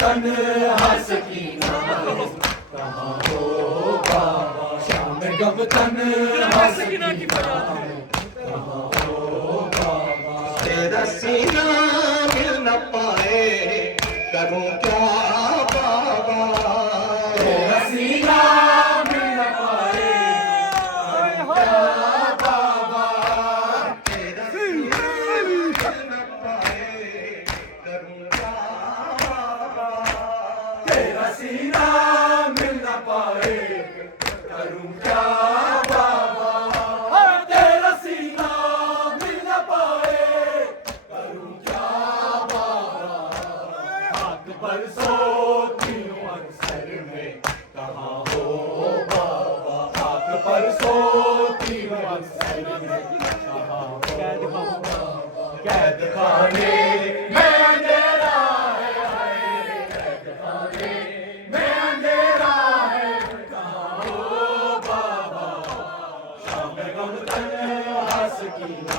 तन्हा सकीना कहाँ हो बाबा, शाम गम तन्हा सकीना की कहाँ हो बाबा। तेरा सीना मिल न पाए करूं क्या बाबा, तेरा सीना मिल न पाए करूं क्या बाबा, तेरा सीना मिल न पाए करूं क्या बाबा, तेरा सीना मिल न पाए करूं क्या बाबा, तेरा सीना मिल न पाए करूं क्या बाबा। हाथ पर सोती हूँ अक्सर में कहाँ हो बाबा, हाथ पर सोती हूँ अक्सर में कहाँ हो बाबा। कैद खाने में अंधेरा है, कैद खाने में अंधेरा है कहाँ हो बाबा, शाम गम तन्हा सकीना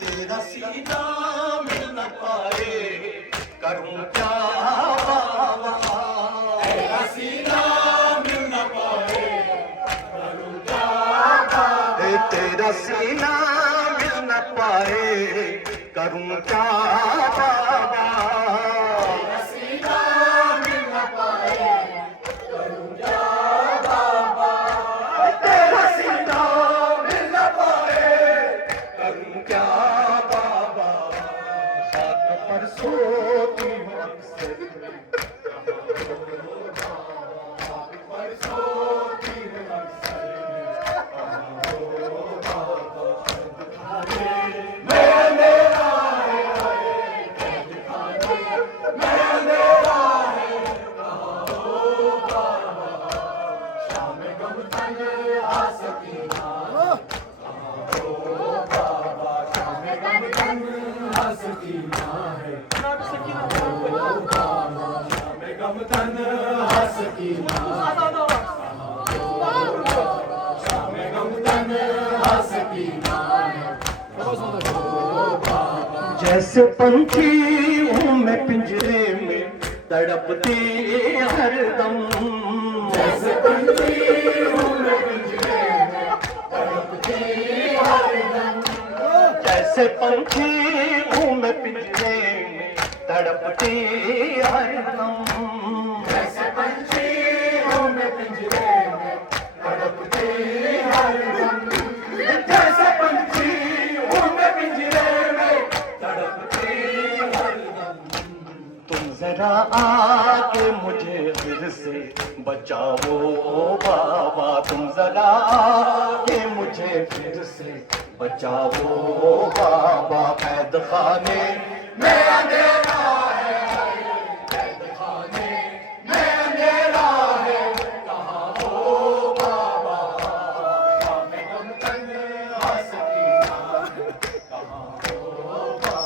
तेरा सीना मिल न पाए करूं क्या बाबा, तेरा सीना मिल न पाए करूं क्या बाबा, तेरा सीना मिल न पाए करूं क्या बाबा, तेरा सीना मिल न पाए करूं क्या बाबा, तेरा सीना मिल न पाए करूं क्या बाबा। हाथ पर सोती हूँ अक्सर हाथ पर सोती हूँ अक्सर कहाँ हो बाबा, खाने में अंधेरा है, कैद खाने में अंधेरा है कहाँ हो बाबा, शाम गम तन्हा सकीना सकीना है गम तन्हा सकीना, शाम गम तन्हा सकीना है। जैसे पंछी हूँ मैं पिंजरे में तड़पती हरदम, जैसे पंछी हूँ मैं पिंजरे में तड़पती हरदम, जैसे पंछी हूँ मैं पिंजरे में तड़पती हरदम, जैसे पंछी हूँ मैं पिंजरे में तड़पती हरदम, जैसे पंछी हूँ मैं पिंजरे में तड़पती हरदम। तुम जरा आके मुझे फिर से बचाओ बाबा, तुम जरा आके मुझे फिर से बचाओ बाबा, कैद खाने में अंधेरा है, कैद खाने में अंधेरा है कहाँ हो बाबा, शाम गम तन्हा सकीना कहाँ हो बाबा,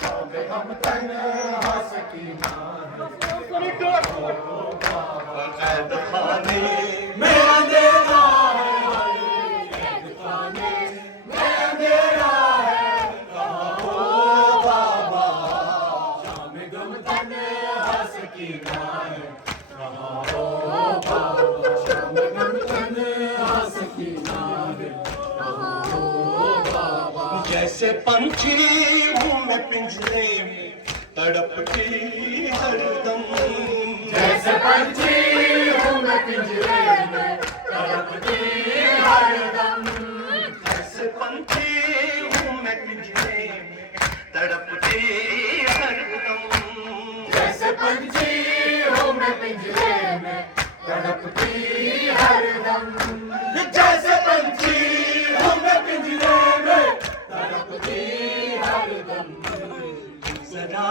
शाम गम तन्हा सकीना कैद खाने में अंधेरा है, कैद खाने में अंधेरा है कहाँ हो बाबा, शाम गम तन्हा सकीना है कहाँ हो बाबा, शाम गम तन्हा सकीना है कहाँ हो बाबा। जैसे पंछी हूँ मैं पिंजरे में तड़पती हरदम, जैसे पंछी हूँ मैं पिंजरे में तड़पती हरदम, जैसे पंछी हूँ मैं पिंजरे में तड़पती हरदम, जैसे पंछी हूँ मैं पिंजरे में तड़पती हरदम, जैसे पंछी हूँ मैं पिंजरे में तड़पती हरदम। जरा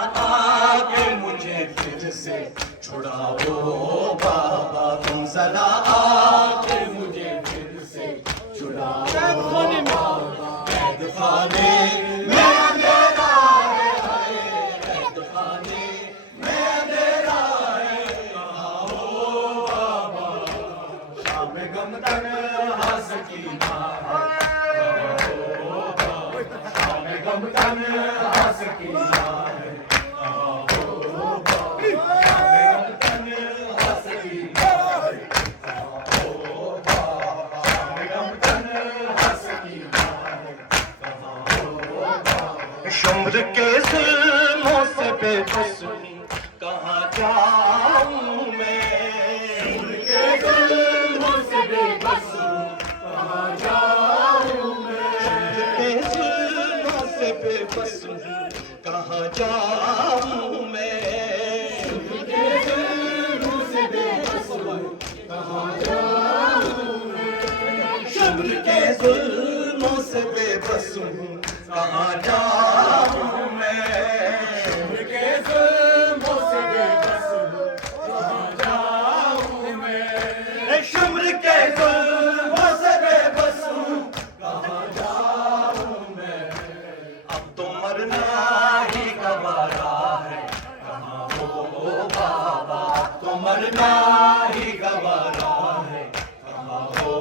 खाने में अंधेरा है, कैद खाने में अंधेरा है, कहाँ हो बाबा। शाम गम तन्हा सकीना है, कहाँ हो बाबा। शाम गम तन्हा सकीना है, कहाँ हो बाबा। शाम गम तन्हा सकीना है, कहाँ हो बाबा। शाम गम तन्हा सकीना है, कहाँ हो बाबा। शुम्र के जुल्मों से बेबस हूँ, कहाँ जाऊँ मैं। शुम्र के जुल्मों से बेबस हूँ, कहाँ जाऊँ मैं। शुम्र के जुल्मों से बेबस हूँ, कहाँ जाऊँ मैं। शुम्र के जुल्मों से बेबस हूँ, कहाँ जाऊँ मैं। शुम्र के जुल्मों से बेबस हूँ, कहाँ जाऊँ मैं। शुम्र के जुल्मों से बेबस हूँ, कहाँ जाऊँ मैं। शुम्र के जुल्मों से बेबस हूँ, कहाँ जाऊँ मैं। अब तो मरना ही गवारा है, कहाँ हो बाबा। अब तो मरना ही गवारा है, कहाँ हो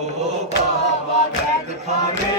बाबा। कैद खाने